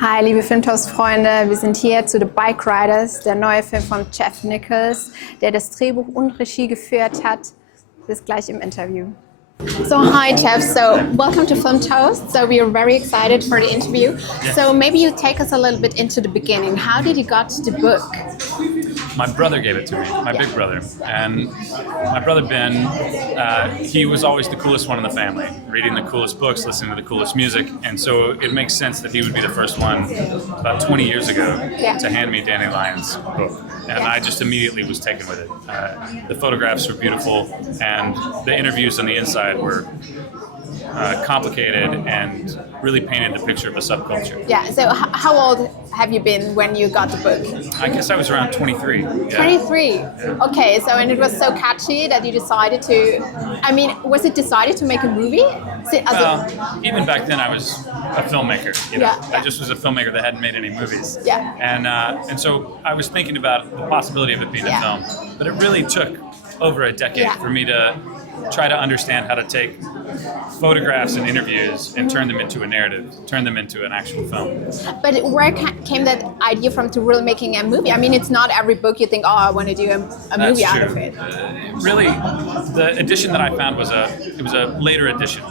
Hi, liebe Filmtoast-Freunde, wir sind hier zu The Bikeriders, der neue Film von Chef Nichols, der das Drehbuch und Regie geführt hat. Bis gleich im Interview. So hi Jeff, so welcome to Film Toast. So we are very excited for the interview. Yes. So maybe you take us a little bit into the beginning. How did you got the book? My brother gave it to me, my big brother. And my brother Ben, he was always the coolest one in the family, reading the coolest books, listening to the coolest music. And so it makes sense that he would be the first one about 20 years ago to hand me Danny Lyon's book. And I just immediately was taken with it. The photographs were beautiful, and the interviews on the inside were complicated and really painted the picture of a subculture. Yeah, so how old have you been when you got the book? I guess I was around 23. Yeah. 23? Yeah. Okay, so and it was so catchy that you decided to, I mean, was it decided to make a movie? Even back then I was a filmmaker, you know. Yeah. I just was a filmmaker that hadn't made any movies. Yeah. And so I was thinking about the possibility of it being a film, but it really took over a decade for me to try to understand how to take photographs and interviews and turn them into a narrative, turn them into an actual film. But where came that idea from to really making a movie? I mean, it's not every book you think, oh, I want to do a movie out of it. Really, the edition that I found was a later edition,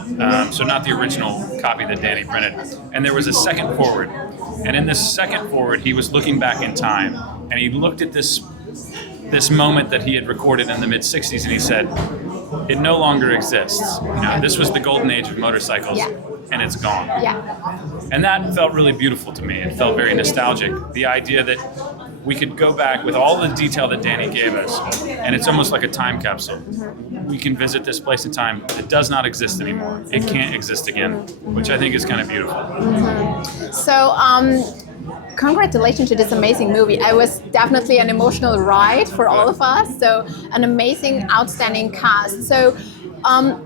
so not the original copy that Danny printed. And there was a second forward, and in this second forward, he was looking back in time, and he looked at this moment that he had recorded in the mid-'60s, and he said, it no longer exists. You know, this was the golden age of motorcycles, and it's gone. Yeah. And that felt really beautiful to me. It felt very nostalgic. The idea that we could go back with all the detail that Danny gave us, and it's almost like a time capsule. We can visit this place in time that does not exist anymore. It can't exist again, which I think is kind of beautiful. So, congratulations to this amazing movie. It was definitely an emotional ride for all of us. So an amazing, outstanding cast. So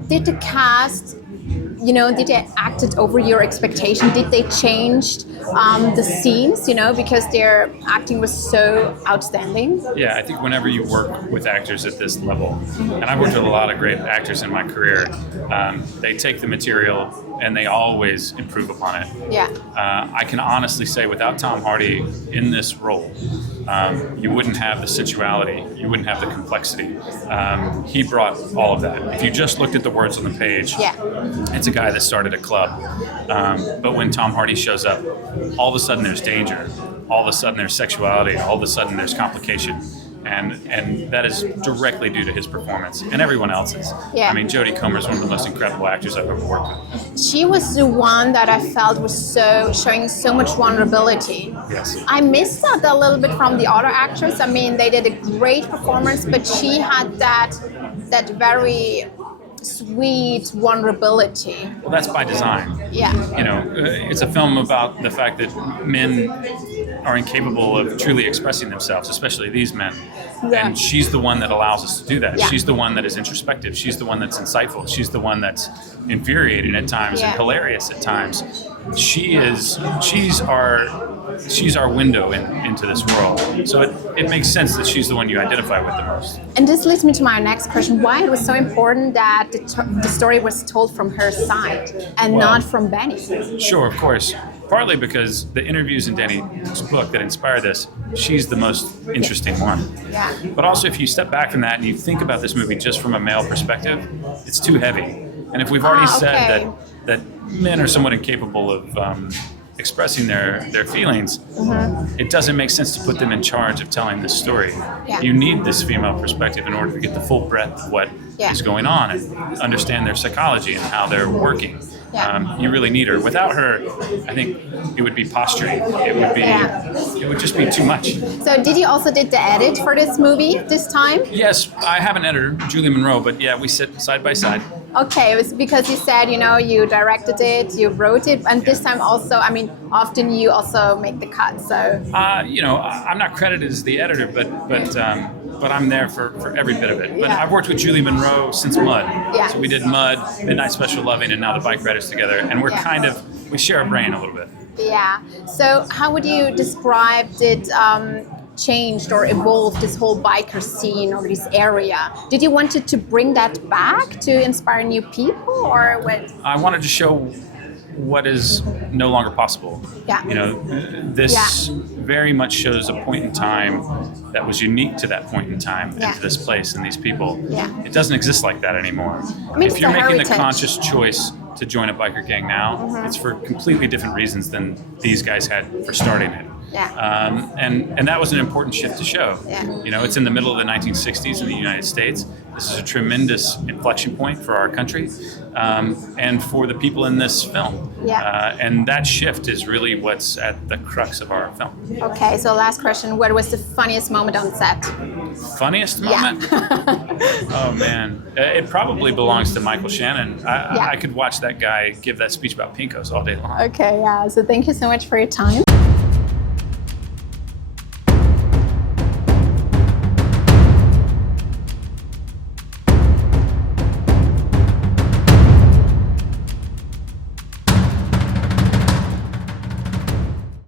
did the cast, you know, did they act it over your expectation? Did they change the scenes, you know, because their acting was so outstanding? Yeah, I think whenever you work with actors at this level, and I've worked with a lot of great actors in my career, they take the material and they always improve upon it. Yeah. I can honestly say without Tom Hardy in this role, you wouldn't have the sensuality, you wouldn't have the complexity. He brought all of that. If you just looked at the words on the page, it's a guy that started a club. But when Tom Hardy shows up, all of a sudden there's danger, all of a sudden there's sexuality, all of a sudden there's complication. And that is directly due to his performance and everyone else's. Yeah. I mean, Jodie Comer is one of the most incredible actors I've ever worked with. She was the one that I felt was showing so much vulnerability. Yes. I missed that a little bit from the other actors. I mean, they did a great performance, but she had that very sweet vulnerability. Well, that's by design. Yeah. You know, it's a film about the fact that men are incapable of truly expressing themselves, especially these men. Yeah. And she's the one that allows us to do that. Yeah. She's the one that is introspective. She's the one that's insightful. She's the one that's infuriating at times and hilarious at times. She's our window into this world. So it makes sense that she's the one you identify with the most. And this leads me to my next question. Why it was so important that the story was told from her side and not from Benny? Sure, of course. Partly because the interviews in Danny's book that inspired this, she's the most interesting one. Yeah. But also if you step back from that and you think about this movie just from a male perspective, it's too heavy. And if we've already said that men are somewhat incapable of expressing their feelings, it doesn't make sense to put them in charge of telling this story. Yeah. You need this female perspective in order to get the full breadth of what is going on and understand their psychology and how they're working. Yeah. You really need her. Without her, I think it would be posturing. It would just be too much. So did you also did the edit for this movie this time? Yes, I have an editor, Julie Monroe, but yeah, we sit side by side. Okay, it was because you said, you know, you directed it, you wrote it, and this time also, I mean, often you also make the cut, so. You know, I'm not credited as the editor, but I'm there for every bit of it. But I've worked with Julie Monroe since Mud. Yeah. So we did Mud, Midnight Special Loving, and now The Bikeriders together, and we're we share a brain a little bit. Yeah. So how would you describe it? Changed or evolved this whole biker scene or this area? Did you want to bring that back to inspire new people, or what? I wanted to show what is no longer possible. Yeah. You know, this very much shows a point in time that was unique to that point in time and to this place and these people. Yeah. It doesn't exist like that anymore. I mean, if you're making heritage. the conscious choice to join a biker gang now, it's for completely different reasons than these guys had for starting it. Yeah. And that was an important shift to show. Yeah. You know, it's in the middle of the 1960s in the United States. This is a tremendous inflection point for our country and for the people in this film. Yeah. And that shift is really what's at the crux of our film. Okay, so last question. What was the funniest moment on set? Funniest moment? Oh, man. It probably belongs to Michael Shannon. I could watch that guy give that speech about Pinkos all day long. Okay, yeah. So thank you so much for your time.